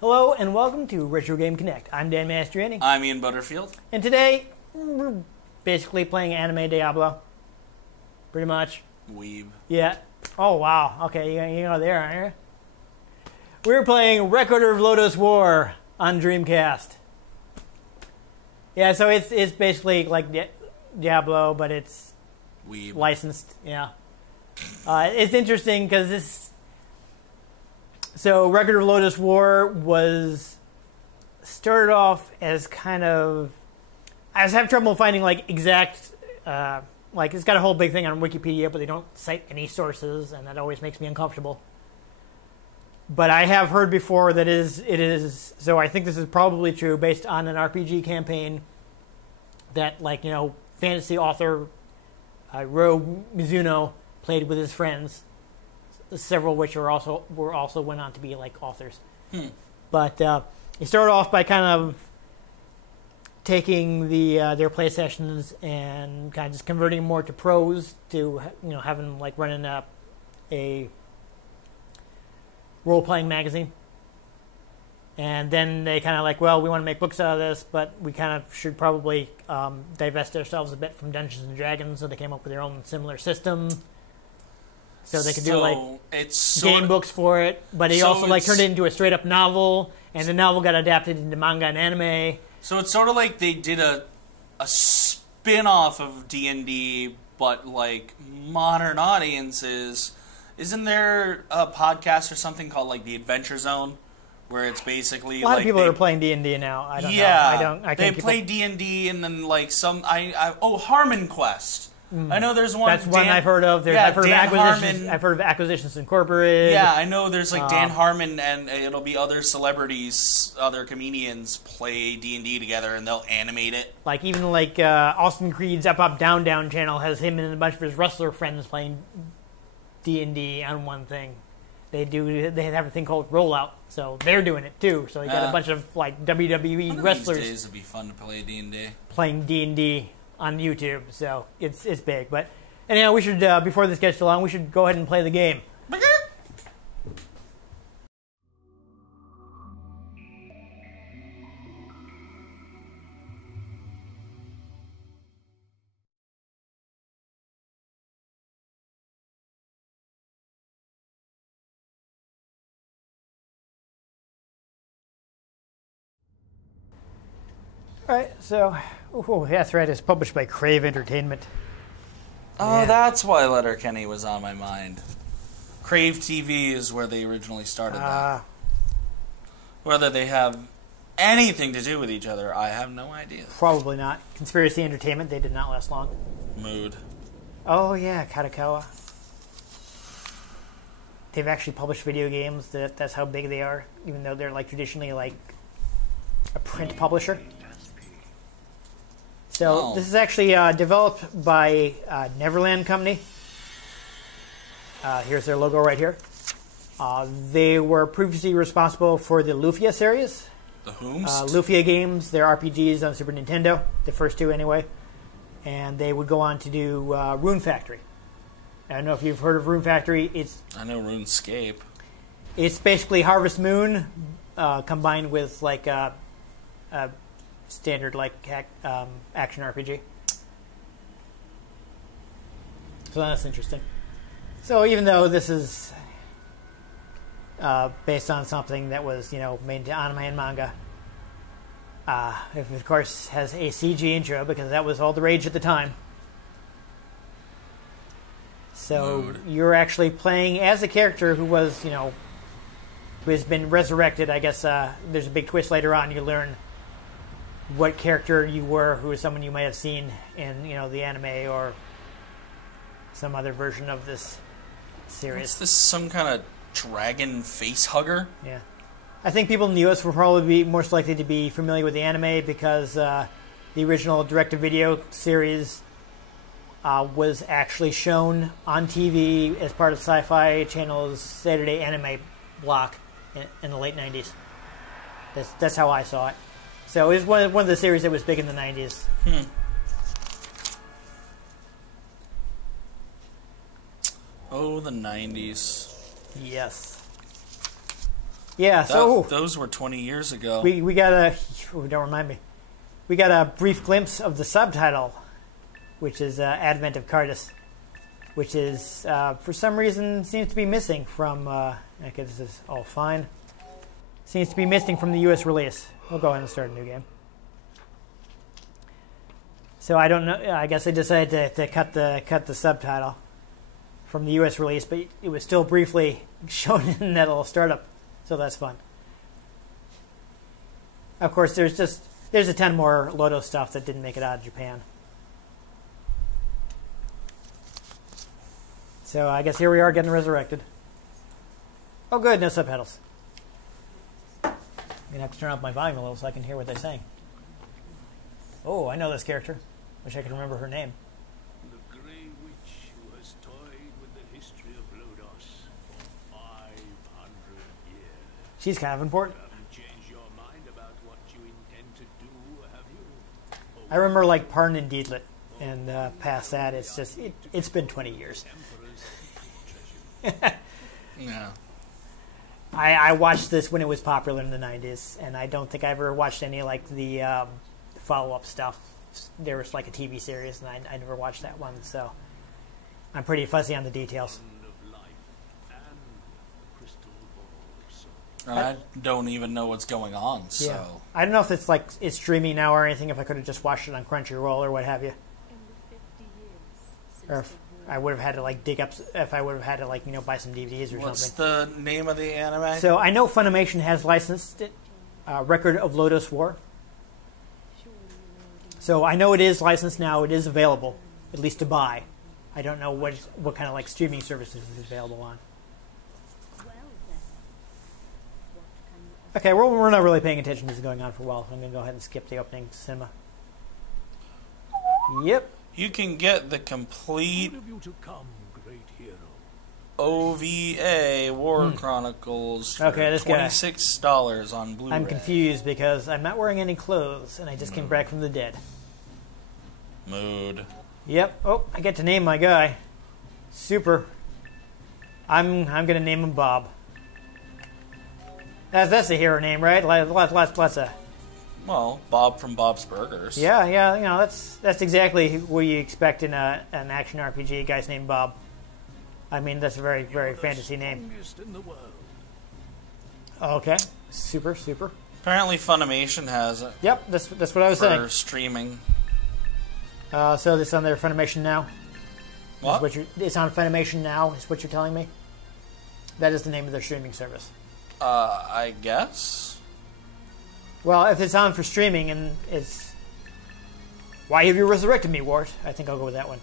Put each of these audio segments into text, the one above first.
Hello and welcome to Retro Game Connect. I'm Dan Mastriani. I'm Ian Butterfield. And today, we're basically playing anime Diablo. Pretty much. Weeb. Yeah. Oh, wow. Okay, you go there, aren't you? We're playing Record of Lodoss War on Dreamcast. Yeah, so it's basically like Diablo, but it's Weeb. licensed. Yeah. It's interesting because this... So, Record of Lodoss War was started off as kind of... I was having trouble finding, like, exact... like, it's got a whole big thing on Wikipedia, but they don't cite any sources, and that always makes me uncomfortable. But I have heard before that it is... So, I think this is probably true, based on an RPG campaign that, like, you know, fantasy author Ro Mizuno played with his friends. Several of which were also went on to be like authors. But you start off by kind of taking their play sessions and kind of just converting them more to prose, to having like running a role playing magazine. And then they kind of like, well, we want to make books out of this, but we kind of should probably divest ourselves a bit from Dungeons and Dragons. So they came up with their own similar system. So they could do like game books for it, but he also like turned it into a straight up novel, and the novel got adapted into manga and anime. So it's sort of like they did a spin-off of D&D, but like modern audiences. Isn't there a podcast or something called like The Adventure Zone, where it's basically a lot of people are playing D&D now. I don't know. I can't. They play D&D, and then like Harmon Quest. I know there's one. That's one I've heard of. I've heard Dan of Acquisitions. Harmon. I've heard of Acquisitions Incorporated. Yeah, I know there's like Dan Harmon, and it'll be other celebrities, other comedians play D&D together, and they'll animate it. Like even like Austin Creed's Up Up Down Down channel has him and a bunch of his wrestler friends playing D&D on one thing. They have a thing called Rollout, so they're doing it too. So you got a bunch of like WWE wrestlers. These days would be fun to play D&D. Playing D&D on YouTube, so it's big. But anyhow, we should before this gets too long, we should go ahead and play the game. All right, so that's right. It's published by Crave Entertainment. Oh, yeah. That's why Letterkenny was on my mind. Crave TV is where they originally started that. Whether they have anything to do with each other, I have no idea. Probably not. Conspiracy Entertainment, they did not last long. Mood. Oh, yeah, Katakawa. They've actually published video games. That's how big they are, even though they're like traditionally like a print publisher. So this is actually developed by Neverland Company. Here's their logo right here. They were previously responsible for the Lufia series. The whomst? Lufia games, their RPGs on Super Nintendo, the first two anyway. And they would go on to do Rune Factory. I don't know if you've heard of Rune Factory. I know RuneScape. It's basically Harvest Moon combined with like a standard like action RPG. So that's interesting. So even though this is based on something that was made into anime and manga, it of course has a CG intro because that was all the rage at the time. So you're actually playing as a character who was who has been resurrected. I guess there's a big twist later on. You learn what character you were, who is someone you might have seen in the anime or some other version of this series. Is this some kind of dragon face hugger? Yeah. I think people in the US will probably be most likely to be familiar with the anime because the original direct-to-video series was actually shown on TV as part of Sci-Fi Channel's Saturday anime block in the late 90s. That's how I saw it. So it was one of the series that was big in the 90s. Oh, the 90s. Yes. Yeah, so... Those were 20 years ago. We got a... Oh, don't remind me. We got a brief glimpse of the subtitle, which is Advent of Cardus, which is, for some reason, seems to be missing from... okay, this is all fine. Seems to be missing from the U.S. release. We'll go ahead and start a new game. So I don't know. I guess I decided to cut the subtitle from the U.S. release, but it was still briefly shown in that little startup, so that's fun. Of course, there's a ton more Lodoss stuff that didn't make it out of Japan. So I guess here we are getting resurrected. Oh, good, no subtitles. I'm gonna have to turn up my volume a little so I can hear what they're saying. Oh, I know this character. Wish I could remember her name. The Grey Witch who has toyed with the history of Lodoss for 500 years. She's kind of important. You haven't changed your mind about what you intend to do, have you? I remember like Parn and Deedlit, and past that, it's just it's been 20 years. Yeah. I watched this when it was popular in the 90s, and I don't think I ever watched any like the follow-up stuff. There was like a TV series, and I never watched that one, so I'm pretty fuzzy on the details. I don't even know what's going on, so... Yeah. I don't know if it's like it's streaming now or anything, if I could have just watched it on Crunchyroll or what have you. Or if I would have had to like dig up, if I would have had to like, buy some DVDs or What's something. the name of the anime? So I know Funimation has licensed it, Record of Lodoss War. So I know it is licensed now. It is available, at least to buy. I don't know what kind of like streaming services it's available on. Okay, we're not really paying attention to what's going on for a while. So I'm going to go ahead and skip the opening cinema. Yep. You can get the complete Good of you to come, great hero. OVA War Chronicles for Okay, this guy. $26 on Blu-ray. I'm confused because I'm not wearing any clothes, and I just came back from the dead. Mood. Yep. Oh, I get to name my guy. Super. I'm going to name him Bob. That's a hero name, right? Let's Well, Bob from Bob's Burgers. Yeah. That's exactly what you expect in an action RPG. Guy's named Bob. I mean, that's a very, very fantasy name. Strongest in the world. Okay. Super. Apparently Funimation has it Yep, that's what I was for saying. streaming. So this on their Funimation now. What? It's on Funimation now. Is what you're telling me? That is the name of their streaming service. I guess. Well, if it's on for streaming and it's... Why have you resurrected me, Wart? I think I'll go with that one.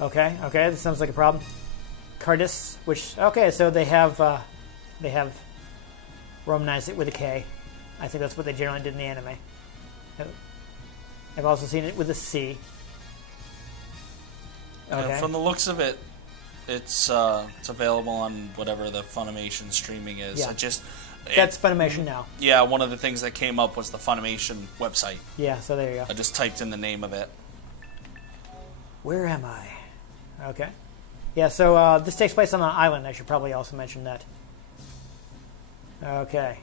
Okay, that sounds like a problem. Cardus, which... Okay, so they have Romanized it with a K. I think that's what they generally did in the anime. I've also seen it with a C. Okay. From the looks of it, it's available on whatever the Funimation streaming is. Yeah. That's That's Funimation now. Yeah, one of the things that came up was the Funimation website. Yeah, so there you go. I just typed in the name of it. Where am I? Okay. Yeah, so this takes place on an island. I should probably also mention that. Okay.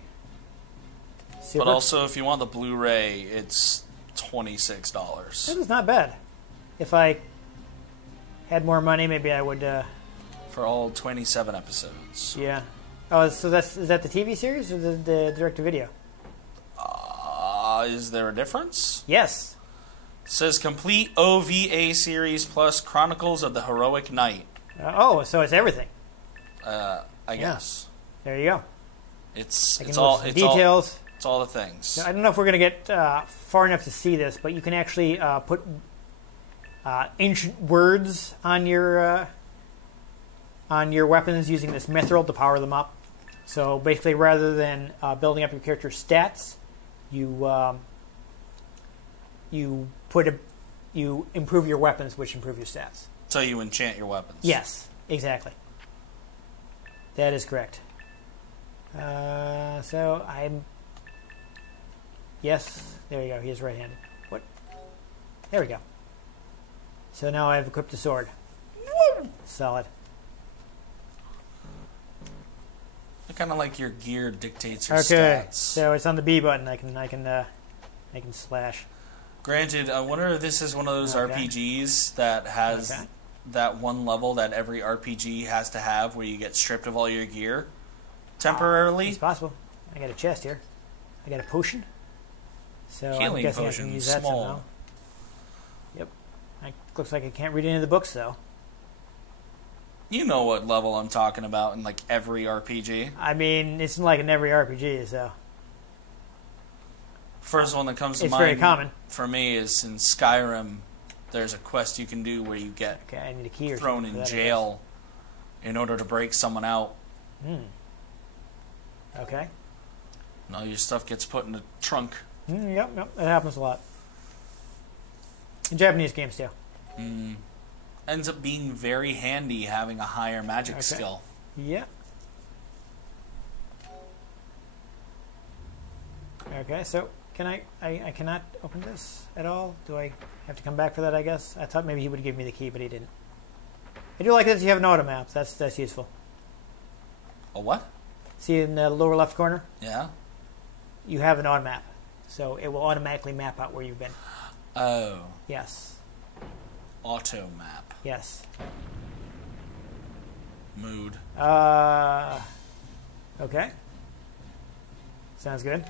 Super. But also, if you want the Blu-ray, it's $26. That is not bad. If I had more money, maybe I would... For all 27 episodes. Yeah. Oh, so is that the TV series or the direct-to-video? Is there a difference? Yes. It says complete OVA series plus Chronicles of the Heroic Knight. So it's everything. I guess. There you go. It's I can all look at it's details. It's all the things. I don't know if we're going to get far enough to see this, but you can actually put ancient words on your weapons using this mithril to power them up. So basically, rather than building up your character's stats, you improve your weapons, which improve your stats. So you enchant your weapons. Yes, exactly. That is correct. So I'm... Yes, there you go. He is right-handed. What? There we go. So now I've equipped a sword. Solid. kind of like your gear dictates your Okay, stats. so it's on the B button. I can slash. Granted, I wonder if this is one of those Okay. RPGs that has Okay. that one level that every RPG has to have where you get stripped of all your gear temporarily. It's possible. I got a chest here. I got a potion. So I'm Healing guessing I potion, can use that small. somehow. Yep. Looks like I can't read any of the books though. You know what level I'm talking about in like every RPG. I mean, it's like in every RPG, so First one that comes to it's mind very common. for me is in Skyrim. There's a quest you can do where you get Okay, I need a key or thrown something in for that, I jail in order to break someone out. guess. Okay. And all your stuff gets put in the trunk. Yep. That happens a lot. In Japanese games too. Ends up being very handy having a higher magic Okay. skill. Yeah. Okay, so can I cannot open this at all? Do I have to come back for that, I guess? I thought maybe he would give me the key, but he didn't. I do like that you have an auto map. That's useful. A what? See in the lower left corner? Yeah? You have an auto map. So it will automatically map out where you've been. Oh. Yes. Auto map. Yes. Mood. Okay. Sounds good.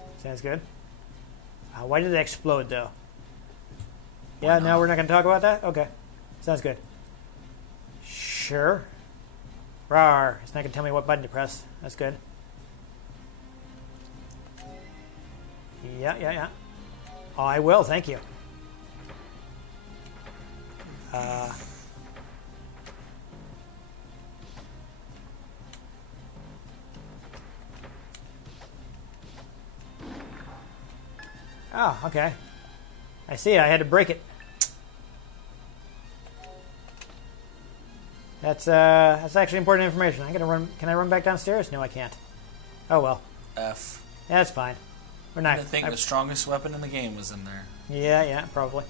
Why did it explode, though? Yeah, no, we're not going to talk about that? Okay. Sounds good. Sure. Rawr. It's not going to tell me what button to press. That's good. Yeah. Oh, I will. Thank you. Oh, okay. I see. I had to break it. That's actually important information. I'm gonna run. Can I run back downstairs? No, I can't. Oh well. F. That's fine. We're not. I think the strongest weapon in the game was in there. Yeah, probably.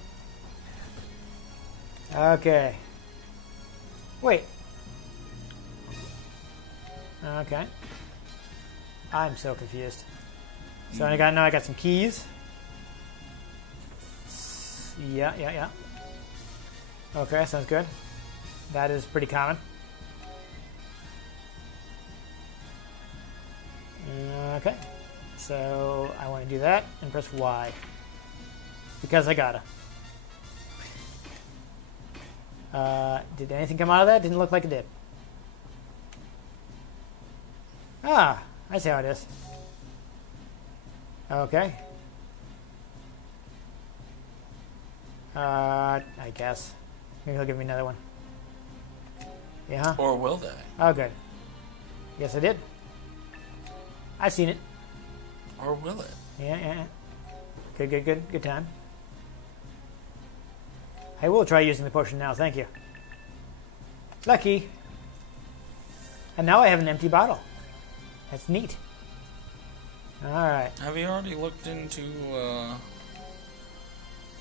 Okay. Wait. Okay. I'm so confused. So I got some keys. Yeah. Okay, sounds good. That is pretty common. Okay. So I want to do that and press Y. Because I gotta. Did anything come out of that? Didn't look like it did. Ah, I see how it is. Okay. I guess. Maybe he'll give me another one. Yeah? Or will they? Oh, good. Yes, I did. I've seen it. Or will it? Yeah. Good time. I will try using the potion now, thank you. Lucky. And now I have an empty bottle. That's neat. Alright. Have you already looked into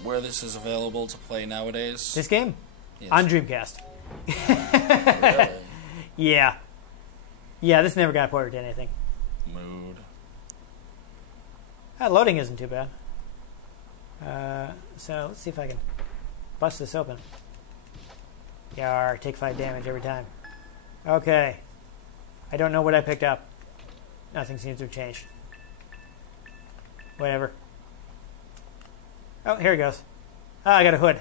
where this is available to play nowadays? This game? Yes. On Dreamcast. Really? Yeah. Yeah, this never got ported to anything. Mood. Loading isn't too bad. So let's see if I can bust this open. Yar, take 5 damage every time. Okay. I don't know what I picked up. Nothing seems to have changed. Whatever. Oh, here it goes. Ah, I got a hood.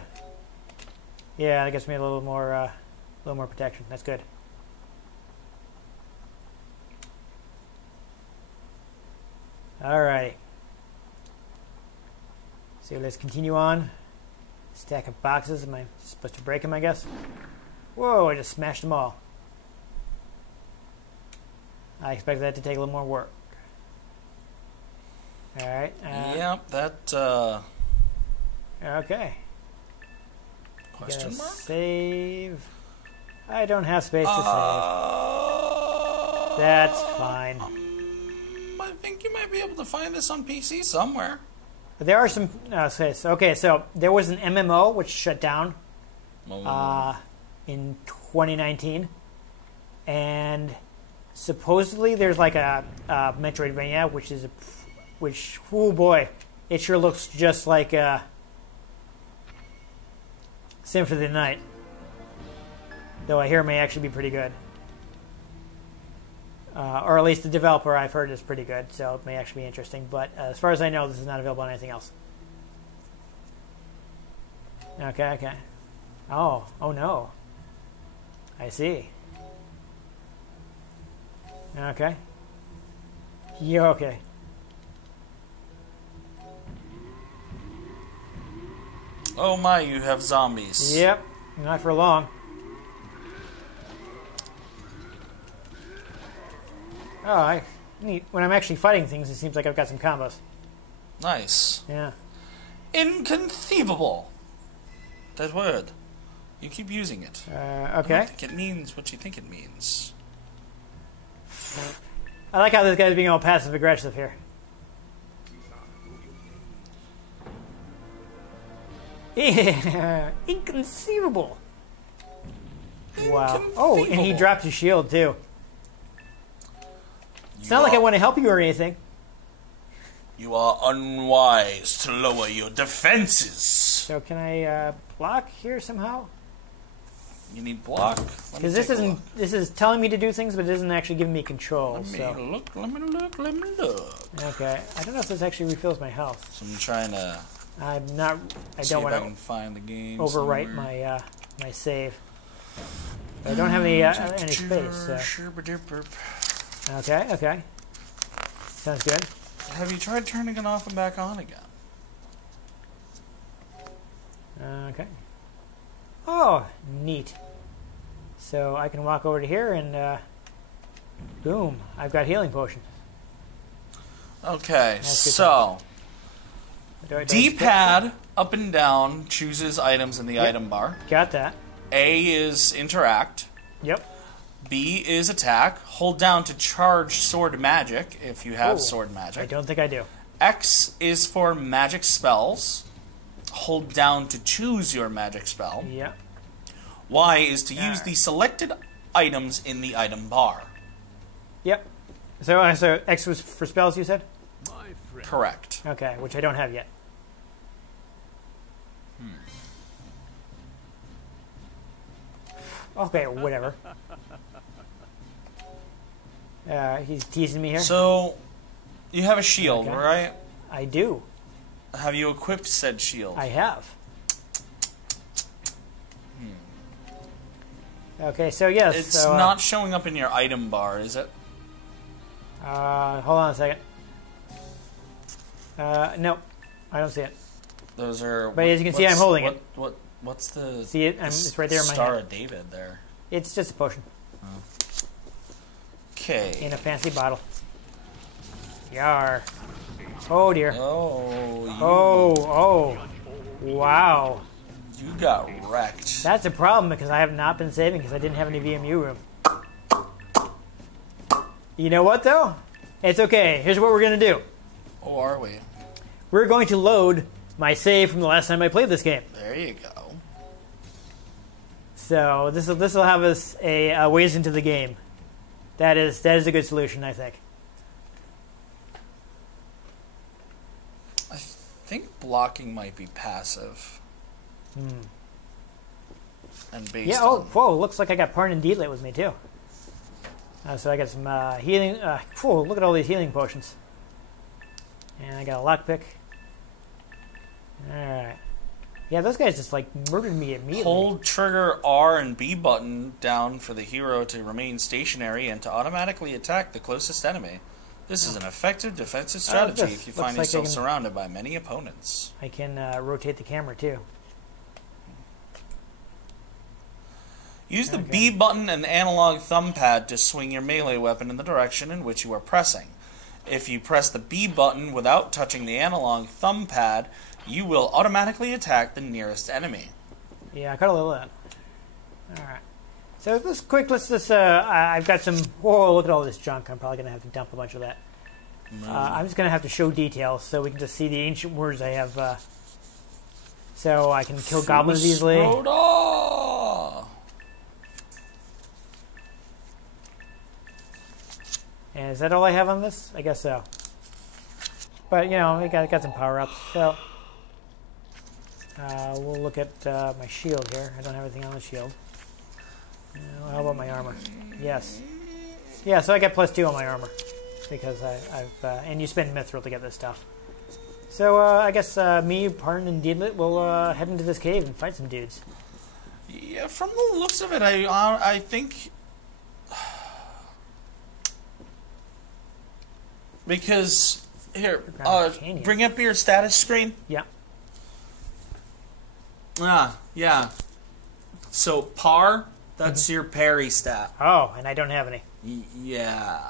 Yeah, that gets me a little more protection. That's good. Alrighty. So let's continue on. Stack of boxes. Am I supposed to break them, I guess? Whoa, I just smashed them all. I expect that to take a little more work. Alright. Yep, that, Okay. question Gonna mark? save. I don't have space to save. That's fine. I think you might be able to find this on PC somewhere. There are some... Okay, so there was an MMO which shut down in 2019. And supposedly there's like a Metroidvania, oh boy, it sure looks just like Symphony of the Night. Though I hear it may actually be pretty good. Or at least the developer I've heard is pretty good, so it may actually be interesting. But as far as I know, this is not available on anything else. Okay. Oh no. I see. Okay. Yeah, okay. Oh my, you have zombies. Yep, not for long. Oh, neat. When I'm actually fighting things, it seems like I've got some combos. Nice. Yeah. Inconceivable. That word. You keep using it. I Okay. don't think it means what you think it means. I like how this guy's being all passive aggressive here. Yeah. Inconceivable. Wow. Oh, and he dropped his shield too. It's not like I want to help you or anything. You are unwise to lower your defenses. So can I block here somehow? You need block. Because this is telling me to do things, but it isn't actually giving me control. Let me look. Okay, I don't know if this actually refills my health. So I'm trying to. I don't see if want I can find the game. Overwrite somewhere. my save. I don't have any space. So. Okay. Sounds good. Have you tried turning it off and back on again? Okay. Oh, neat. So I can walk over to here and boom, I've got healing potion. Okay, so D-pad up and down chooses items in the item bar. Got that. A is interact. Yep. B is attack. Hold down to charge sword magic if you have sword magic. I don't think I do. X is for magic spells. Hold down to choose your magic spell. Yeah. Y is to use the selected items in the item bar. Yep. So X was for spells, you said? My friend. Correct. Okay, which I don't have yet. Okay, whatever. He's teasing me here. So, you have a shield, Okay. right? I do. Have you equipped said shield? I have. Okay, so yes. It's not showing up in your item bar, is it? Hold on a second. Nope. I don't see it. Those are. But as you can see, I'm holding it. What's the? See it? It's right there in my Star hand. of David there. It's just a potion Okay. in a fancy bottle. Yar. Oh dear. Oh. Wow. You got wrecked. That's a problem because I have not been saving because I didn't have any VMU room. You know what though? It's okay. Here's what we're gonna do. Oh, are we? We're going to load my save from the last time I played this game. There you go. So this will have us a ways into the game. That is a good solution, I think. I think blocking might be passive. And based on... Whoa, looks like I got Parn and Deedlit with me, too. So I got some healing... look at all these healing potions. And I got a lockpick. Alright. Yeah, those guys just, murdered me immediately. Hold trigger R and B button down for the hero to remain stationary and to automatically attack the closest enemy. This is an effective defensive strategy if you find yourself surrounded by many opponents. I can rotate the camera, too. Use the B button and analog thumb pad to swing your melee weapon in the direction in which you are pressing. If you press the B button without touching the analog thumb pad, you will automatically attack the nearest enemy. Yeah, I got a little of that. Alright. So let's just, I've got some, whoa, look at all this junk. I'm probably going to have to dump a bunch of that. I'm just going to have to show details so we can just see the ancient words I have, so I can kill goblins easily. And is that all I have on this? I guess so. But, you know, I got some power-ups, so... we'll look at my shield here. I don't have anything on the shield. How about my armor? Yes. Yeah, so I get +2 on my armor. Because I've... and you spend mithril to get this stuff. So, I guess me, Parton, and Deedlit will head into this cave and fight some dudes. Yeah, from the looks of it, I think... Because... Here, bring up your status screen. Yeah. Yeah. So, par, that's your parry stat. Oh, and I don't have any. Yeah.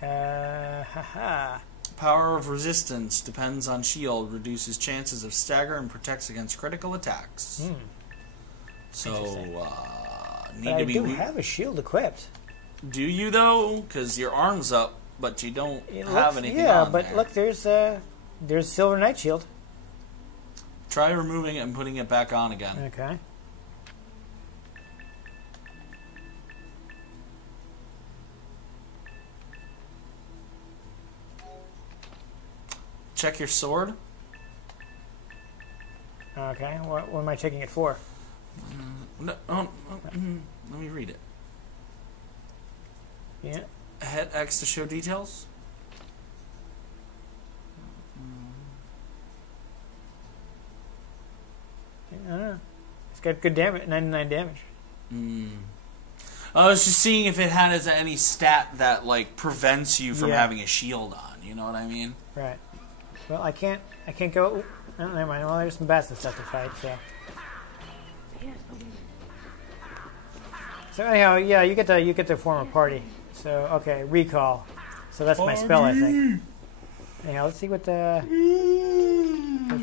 Haha. Power of resistance depends on shield, reduces chances of stagger, and protects against critical attacks. So, I do have a shield equipped. Do you, though? Because your arm's up, but you don't have anything on Yeah, there. but look, there's Silver Knight shield. Try removing it and putting it back on again. Okay. Check your sword. Okay, what am I checking it for? Let me read it. Yeah. Hit X to show details. I don't know. It's got good damage, 99 damage. I was just seeing if it had any stat that like prevents you from Yeah. having a shield on. You know what I mean? Right. Well, I can't go. Oh, never mind. Well, there's some bats and stuff to fight. So anyhow, yeah, you get to form a party. So okay, recall. So that's my spell, I think. Anyhow, let's see what the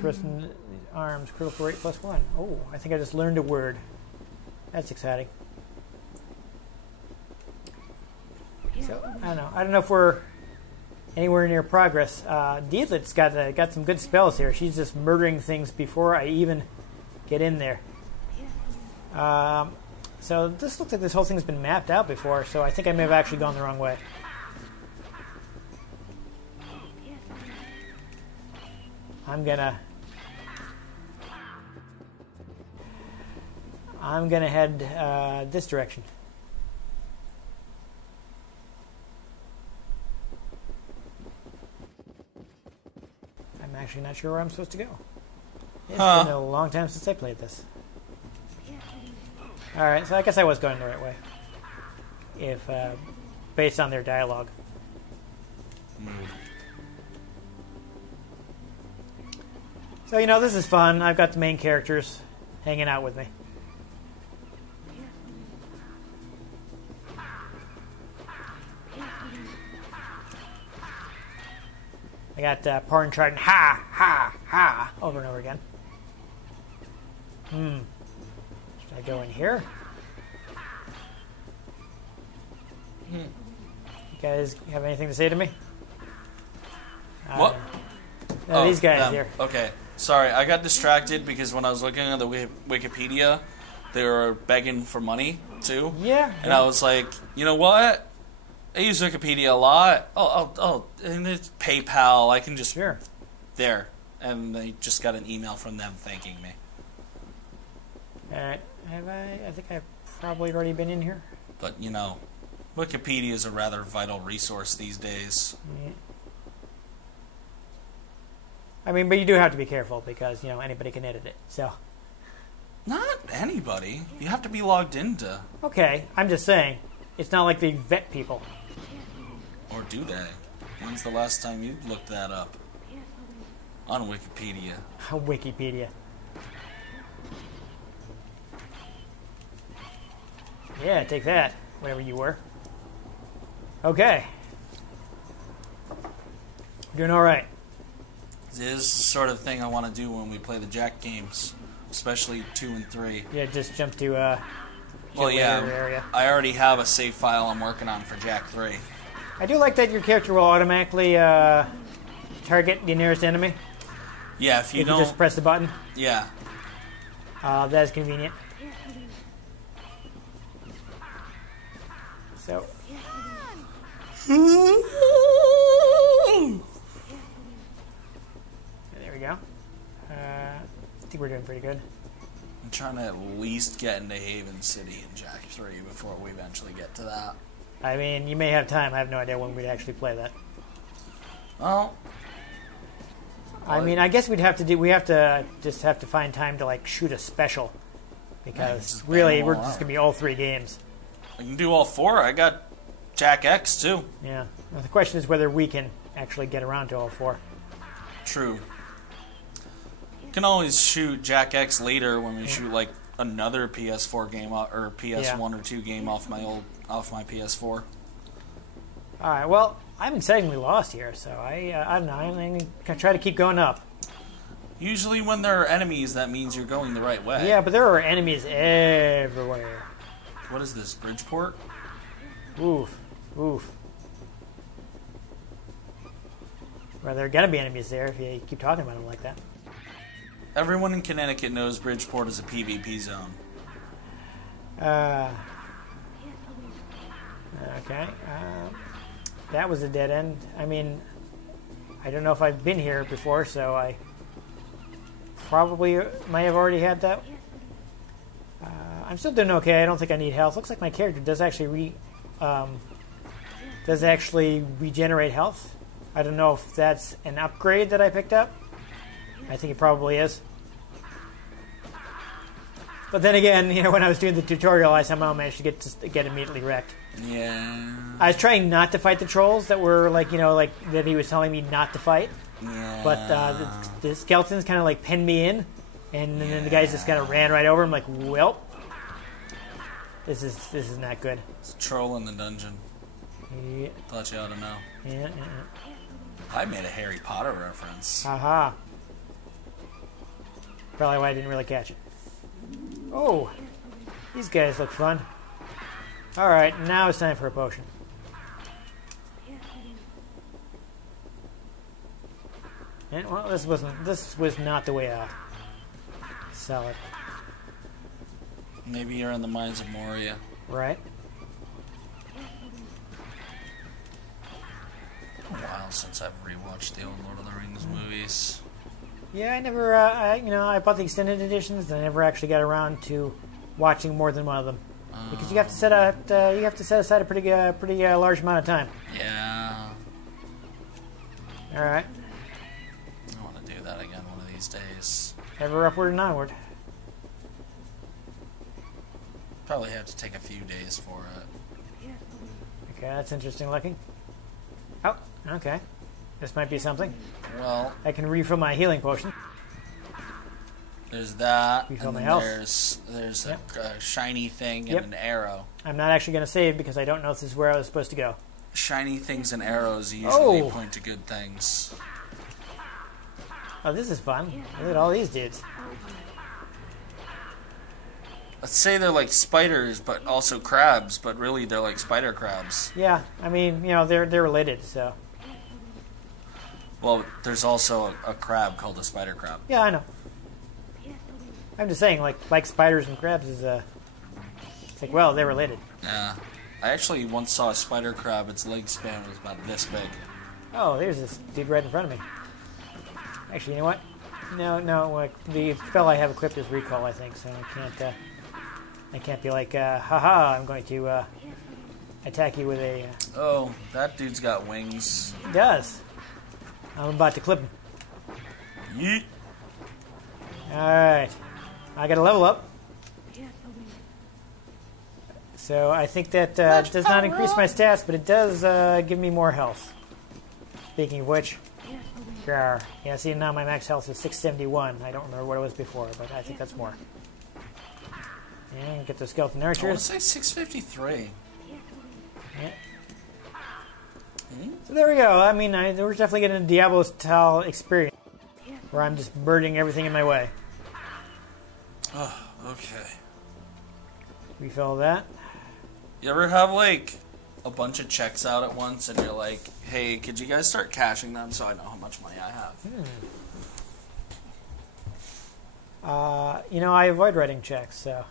rest in arms critical rate +1. Oh, I think I just learned a word. That's exciting. So I don't know if we're anywhere near progress. Deedlit's got some good spells here. She's just murdering things before I even get in there. So this looks like this whole thing's been mapped out before, so I think I may have actually gone the wrong way. I'm gonna head this direction. I'm actually not sure where I'm supposed to go. It's been a long time since I played this. Alright, so I guess I was going the right way. If, based on their dialogue. So, you know, this is fun. I've got the main characters hanging out with me. I got Parn Triton, ha, ha, ha, over and over again. Should I go in here? You guys have anything to say to me? What? These guys here. Okay. Sorry, I got distracted because when I was looking at the Wikipedia, they were begging for money, too. Yeah. And I was like, you know what? I use Wikipedia a lot. Oh, and it's PayPal. I can just... Sure. There. And they just got an email from them thanking me. Alright. I think I've probably already been in here. But, you know, Wikipedia is a rather vital resource these days. Yeah. I mean, but you do have to be careful because, you know, anybody can edit it, so... Not anybody. You have to be logged into. Okay, I'm just saying. It's not like they vet people. Or do they? When's the last time you looked that up? On Wikipedia. Wikipedia. Yeah, take that, whatever you were. Okay. Doing alright. This is the sort of thing I want to do when we play the Jack games. Especially 2 and 3. Yeah, just jump to, Well, yeah, area. I already have a save file I'm working on for Jack 3. I do like that your character will automatically target the nearest enemy. Yeah, if you don't... just press the button. Yeah. That is convenient. So, There we go. I think we're doing pretty good. I'm trying to at least get into Haven City in Jack 3 before we eventually get to that. I mean, you may have time. I have no idea when we'd actually play that. Well, I mean, I guess we have to find time to like shoot a special, because really we're just gonna be all 3 games. I can do all 4. I got Jack X too. Yeah. Well, the question is whether we can actually get around to all 4. True. Can always shoot Jack X later when we shoot like another PS4 game or PS1 or 2 game off my PS4. All right. Well, I'm excitingly lost here, so I don't know. I'm gonna try to keep going up. Usually, when there are enemies, that means you're going the right way. Yeah, but there are enemies everywhere. What is this, Bridgeport? Oof, oof. Well, there are gonna be enemies there if you keep talking about them like that. Everyone in Connecticut knows Bridgeport is a PvP zone. Okay. That was a dead end. I mean, I don't know if I've been here before, so I probably might have already had that. I'm still doing okay. I don't think I need health. Looks like my character does actually regenerate health. I don't know if that's an upgrade that I picked up. I think it probably is. But then again, when I was doing the tutorial, I somehow managed to get immediately wrecked. Yeah. I was trying not to fight the trolls that were like that he was telling me not to fight. Yeah. But the skeletons kind of like pinned me in, and then the guys just kind of ran right over him. Like, well, this is not good. It's a troll in the dungeon. Yeah. Thought you ought to know. Yeah. I made a Harry Potter reference. Haha. Probably why I didn't really catch it. Oh, these guys look fun. All right, now it's time for a potion. And well, this was not the way out. Sell it. Maybe you're in the mines of Moria. Right. It's been a while since I've rewatched the old Lord of the Rings movies. Yeah, I never. I bought the extended editions, and I never actually got around to watching more than one of them because you have to set aside a pretty large amount of time. Yeah. All right. I want to do that again one of these days. Ever upward and onward. Probably have to take a few days for it. Okay, that's interesting looking. Oh, okay. This might be something. Well, I can refill my healing potion. There's that, Refill and my then health. there's Yep. a shiny thing Yep. and an arrow. I'm not actually going to save because I don't know if this is where I was supposed to go. Shiny things and arrows usually Oh. point to good things. Oh, this is fun. Look at all these dudes. Let's say they're like spiders, but also crabs, but really they're like spider crabs. Yeah, I mean, they're related, so. Well, there's also a crab called a spider crab. Yeah, I know. I'm just saying, like spiders and crabs is it's like, well, they're related. Yeah. I actually once saw a spider crab. Its leg span was about this big. Oh, there's this dude right in front of me. Actually, you know what? No. The spell I have equipped is recall, I think, so I can't be like, haha, I'm going to attack you with a. Oh, that dude's got wings. He does. I'm about to clip him. Yeet. All right, I got to level up. So I think that does not increase my stats, but it does give me more health. Speaking of which, yeah, see now my max health is 671. I don't remember what it was before, but I think that's more. And get the skeleton I want to archers. say 653. Yeah. So there we go. I mean, we're definitely getting a Diablo-style experience where I'm just murdering everything in my way. Oh, okay. Refill that. You ever have like a bunch of checks out at once and you're like, hey, could you guys start cashing them so I know how much money I have? I avoid writing checks, so.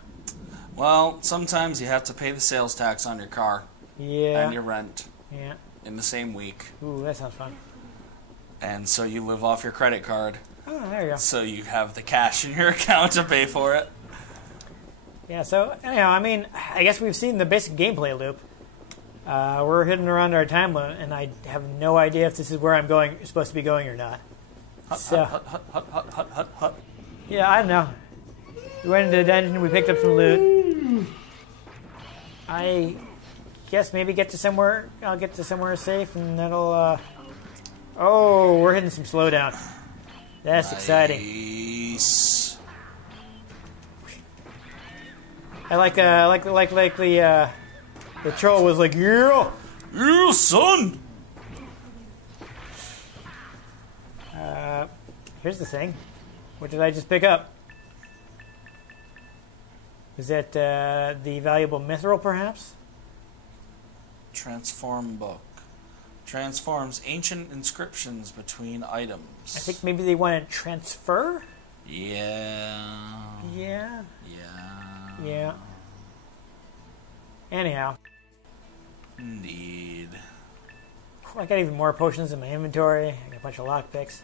Well, sometimes you have to pay the sales tax on your car Yeah. and your rent. Yeah. in the same week. Ooh, that sounds fun. And so you live off your credit card. Oh, there you go. So you have the cash in your account to pay for it. Yeah, so, anyhow, I mean, I guess we've seen the basic gameplay loop. We're hitting around our time limit, and I have no idea if this is where I'm supposed to be going or not. Hut. Yeah, I don't know. We went into the dungeon, we picked up some loot. I guess maybe I'll get to somewhere safe, and that'll, oh, we're hitting some slowdown. That's exciting. Nice. I like the troll was like, yeah, son. Here's the thing. What did I just pick up? Is that the valuable mithril, perhaps? Transform book. Transforms ancient inscriptions between items. I think maybe they want to transfer? Yeah. Yeah. Yeah. Yeah. Anyhow. Indeed. I got even more potions in my inventory. I got a bunch of lockpicks.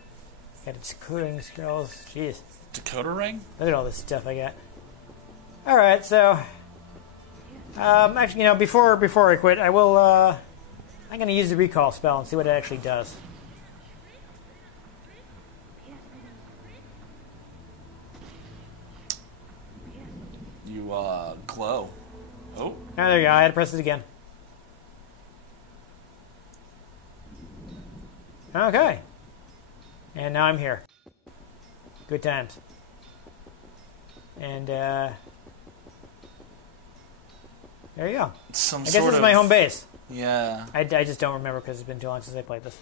Got a decoding scrolls. Jeez. Dakota ring? Look at all this stuff I got. Alright, so... actually, before I quit, I will, I'm going to use the recall spell and see what it actually does. You, glow. Oh. There you go. I had to press it again. Okay. And now I'm here. Good times. And, there you go. I guess this is my home base. Yeah. I just don't remember because it's been too long since I played this.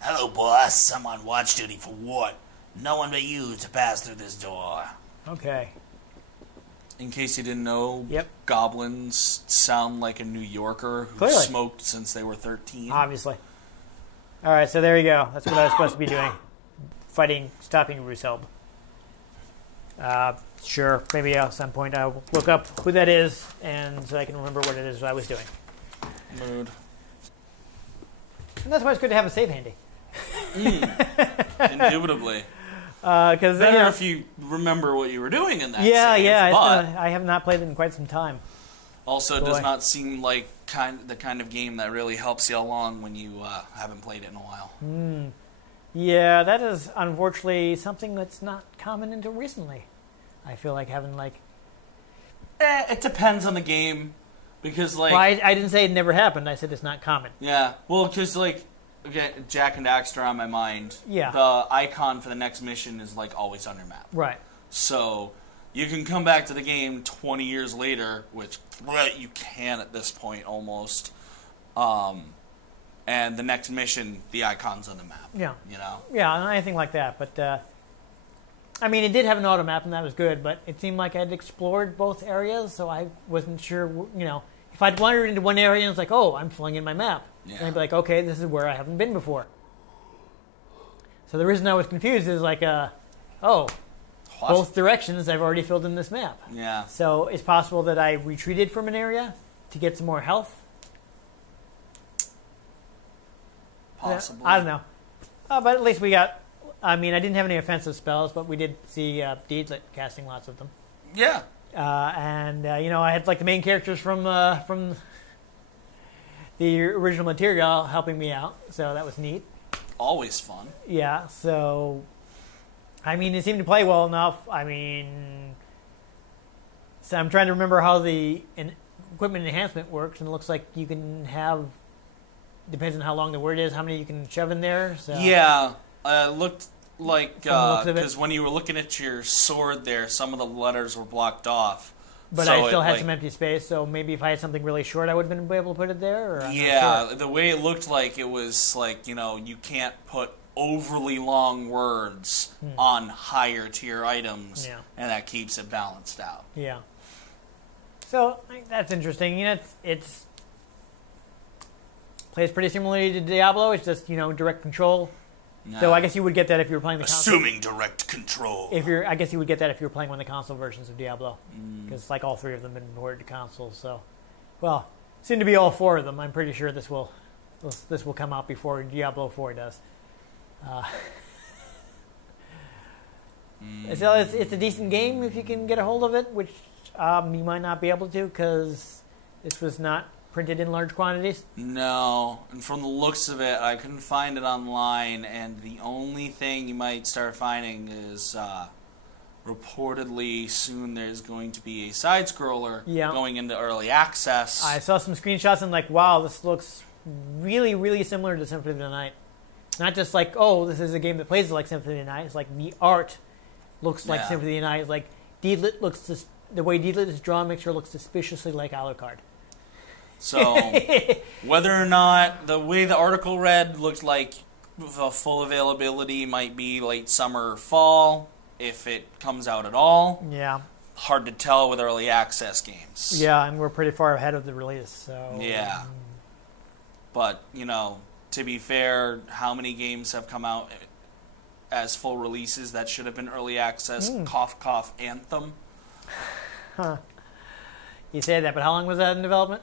Hello, boss. I'm on watch duty for what? No one but you to pass through this door. Okay. In case you didn't know, Yep. goblins sound like a New Yorker who Clearly. smoked since they were 13. Obviously. Alright, so there you go. That's what I was supposed to be doing. Stopping Rooshelb. Sure, maybe at some point I'll look up who that is, and so I can remember what it is I was doing. Mood. And that's why it's good to have a save handy. Indubitably. Because Better if you remember what you were doing in that save, but but I have not played it in quite some time. also Boy. does not seem like the kind of game that really helps you along when you haven't played it in a while. Yeah, that is unfortunately something that's not common until recently. I feel like having It depends on the game, because well, I didn't say it never happened. I said it's not common. yeah, well, because okay, Jack and Daxter on my mind. Yeah. The icon for the next mission is always on your map. Right. So you can come back to the game 20 years later, which you can at this point almost. And the next mission, the icon's on the map. Yeah. You know? Yeah, anything like that. But, I mean, it did have an auto map, and that was good, but it seemed like I'd explored both areas, so I wasn't sure, if I'd wandered into one area and it's like, oh, I'm filling in my map. Yeah. And I'd be like, okay, this is where I haven't been before. So the reason I was confused is What? both directions I've already filled in this map. Yeah. So it's possible that I retreated from an area to get some more health. Possibly. I don't know. But at least we got... I mean, I didn't have any offensive spells, but we did see Deedlit casting lots of them. Yeah. And I had the main characters from the original material helping me out, so that was neat. Always fun. Yeah, so... I mean, it seemed to play well enough. I mean... So I'm trying to remember how the equipment enhancement works, and it looks like you can have... Depends on how long the word is, how many you can shove in there. So. Yeah. Looked like... From the looks of it. Because when you were looking at your sword there, some of the letters were blocked off. But so I still had some empty space, so maybe if I had something really short, I would have been able to put it there? Or I'm Yeah, not sure. the way it looked like, it was you can't put overly long words on higher tier items, Yeah. and that keeps it balanced out. Yeah. So, that's interesting. It's plays pretty similarly to Diablo. It's just, direct control. So I guess you would get that if you were playing the console. Assuming direct control. I guess you would get that if you were playing one of the console versions of Diablo, because all three of them have been ported to console. So, Seem to be all 4 of them. I'm pretty sure this will come out before Diablo 4 does. So it's a decent game if you can get a hold of it, which you might not be able to because this was not printed in large quantities. No, and from the looks of it, I couldn't find it online, and the only thing you might start finding is reportedly soon there's going to be a side-scroller going into early access. I saw some screenshots and like, wow, this looks really, really similar to Symphony of the Night. Not just like, oh, this is a game that plays like Symphony of the Night. It's like the art looks like Symphony of the Night. It's like Deedlit looks the way Deedlit is drawn makes her look suspiciously like Alucard. So, whether or not the way the article read looked like the full availability might be late summer or fall, if it comes out at all. Yeah. Hard to tell with early access games. Yeah, and we're pretty far ahead of the release, so... Yeah. But, to be fair, how many games have come out as full releases that should have been early access? Cough, cough, Anthem. Huh. You say that, but how long was that in development?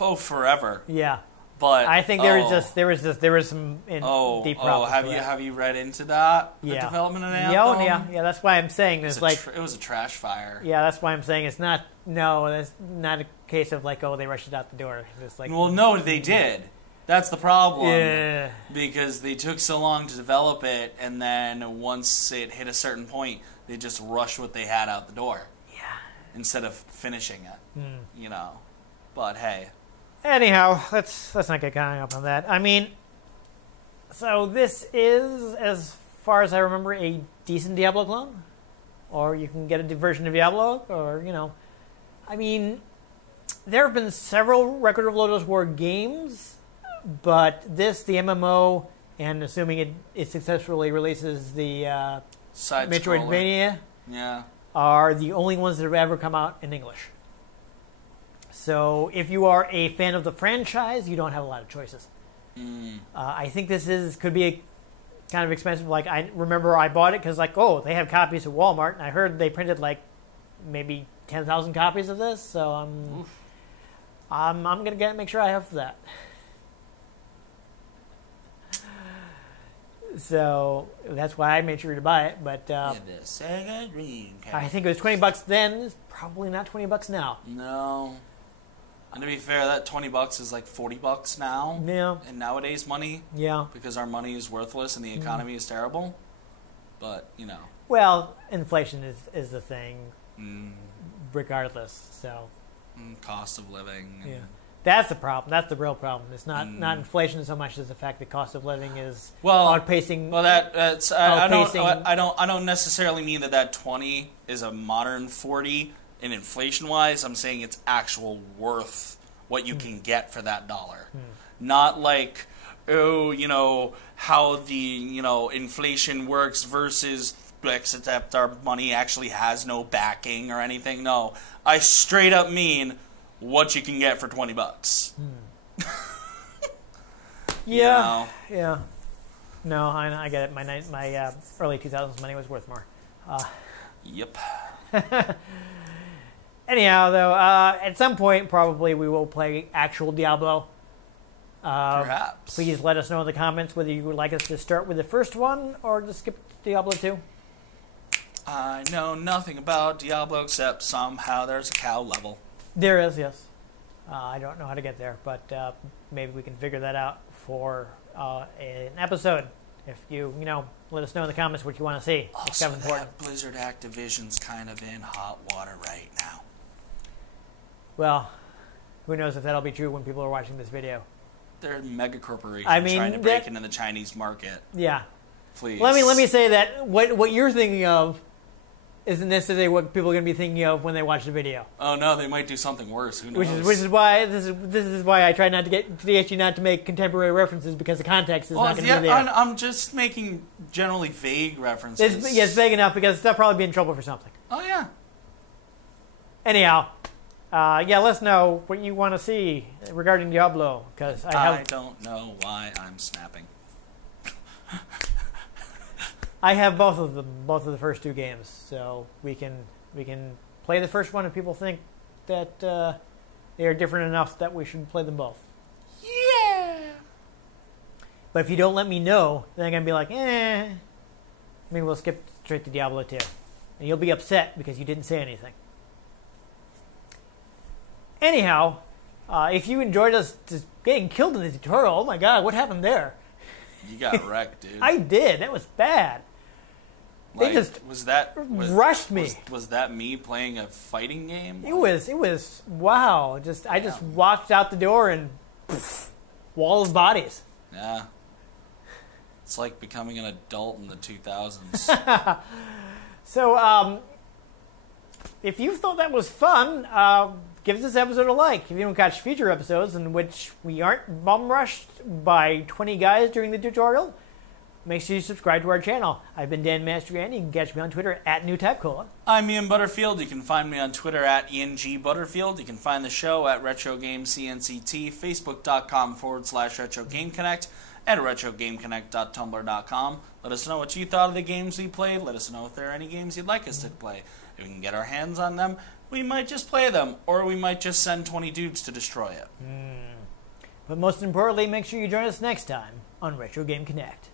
Oh, forever. Yeah. But I think there was some deep problems. Have you read into that? The development of Anthem? Yeah. That's why I'm saying it was a trash fire. Yeah, that's why I'm saying it's not. No, that's not a case of like, oh, they rushed it out the door. It's like, well, no, they did. That's the problem. Yeah. Because they took so long to develop it, and then once it hit a certain point, they just rushed what they had out the door. Yeah. Instead of finishing it. But hey. Anyhow, let's not get hung up on that. I mean, so this is, as far as I remember, a decent Diablo clone, or you can get a version of Diablo, or I mean, there have been several Record of Lodoss War games, but this, the MMO, and assuming it successfully releases the Metroidvania, are the only ones that have ever come out in English. So if you are a fan of the franchise, you don't have a lot of choices. I think this could be kind of expensive. Like, I remember I bought it because, like, oh, they have copies at Walmart, and I heard they printed like maybe 10,000 copies of this. So I'm gonna make sure I have that. So that's why I made sure to buy it. But I think it was $20 then. It's probably not $20 now. No. And to be fair, that $20 is like $40 now. Yeah. In nowadays money. Yeah. Because our money is worthless and the economy is terrible. But, Well, inflation is the thing, regardless. So. Cost of living. Yeah. That's the problem. That's the real problem. It's not inflation so much as the fact that cost of living is outpacing. Well, that's I don't necessarily mean that 20 is a modern 40. In inflation wise, I'm saying it's actual worth what you can get for that dollar. Not like, how the inflation works versus except our money actually has no backing or anything. No, I straight up mean what you can get for $20. Yeah. No, I get it. My early 2000s money was worth more. Yep. Anyhow, though, at some point probably we will play actual Diablo. Perhaps. Please let us know in the comments whether you would like us to start with the first one or to skip Diablo 2. I know nothing about Diablo except somehow there's a cow level. There is, yes. I don't know how to get there, but maybe we can figure that out for an episode. If you let us know in the comments what you want to see. It's kind of important. Blizzard Activision's kind of in hot water right now. Well, who knows if that'll be true when people are watching this video. They're a mega corporation trying to break into the Chinese market. Yeah. Please. Let me say that what you're thinking of isn't necessarily what people are going to be thinking of when they watch the video. Oh no, they might do something worse. Who knows? Which is why this is why I try not to get you not to make contemporary references because the context is not going to be there. I'm just making generally vague references. It's vague enough because they'll probably be in trouble for something. Oh yeah. Anyhow, let us know what you want to see regarding Diablo because I don't know why I'm snapping. I have both of the first two games, so we can play the first one if people think that They are different enough that we should play them both. Yeah. But if you don't let me know, then I'm going to be like, maybe we'll skip straight to Diablo 2. And you'll be upset because you didn't say anything. Anyhow, if you enjoyed us just getting killed in the tutorial, oh my god, what happened there? You got wrecked, dude. I did. That was bad. They Like, just rushed me. Was that me playing a fighting game? It was, wow. I just walked out the door and wall of bodies. Yeah. It's like becoming an adult in the 2000s. So, if you thought that was fun, give this episode a like. If you don't catch future episodes in which we aren't bum rushed by 20 guys during the tutorial, make sure you subscribe to our channel. I've been Dan Mastriani. You can catch me on Twitter at NewTypeCola. I'm Ian Butterfield. You can find me on Twitter at IanG Butterfield. You can find the show at RetroGameCNCT, Facebook.com/RetroGameConnect, and RetroGameConnect.tumblr.com. Let us know what you thought of the games we played. Let us know if there are any games you'd like us to play. If we can get our hands on them, we might just play them, or we might just send 20 dudes to destroy it. But most importantly, make sure you join us next time on Retro Game Connect.